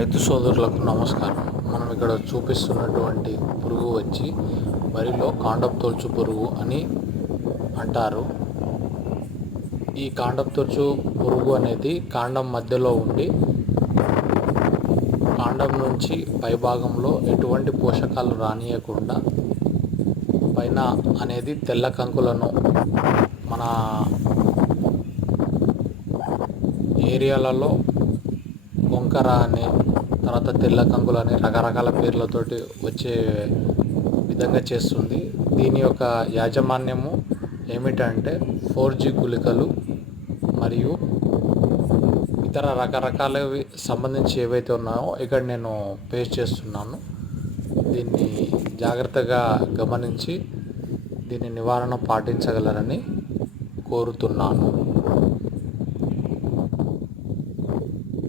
రైతు సోదరులకు నమస్కారం. మనం ఇక్కడ చూపిస్తున్నటువంటి పురుగు వచ్చి వరిలో కాండపు తొలుచు పురుగు అని అంటారు. ఈ కాండపు తొలుచు పురుగు అనేది కాండం మధ్యలో ఉండి కాండం నుంచి పైభాగంలో ఎటువంటి పోషకాలు రానియకుండా పైన అనేది తెల్ల కంకులను మన ఏరియాలలో వంకర అని, తర్వాత తెల్ల కంకులు అని రకరకాల పేర్లతోటి వచ్చే విధంగా చేస్తుంది. దీని యొక్క యాజమాన్యము ఏమిటంటే 4G గుళికలు మరియు ఇతర రకరకాలవి సంబంధించి ఏవైతే ఉన్నాయో ఇక్కడ నేను పేస్ట్ చేస్తున్నాను. దీన్ని జాగ్రత్తగా గమనించి దీని నివారణ పాటించగలరని కోరుతున్నాను.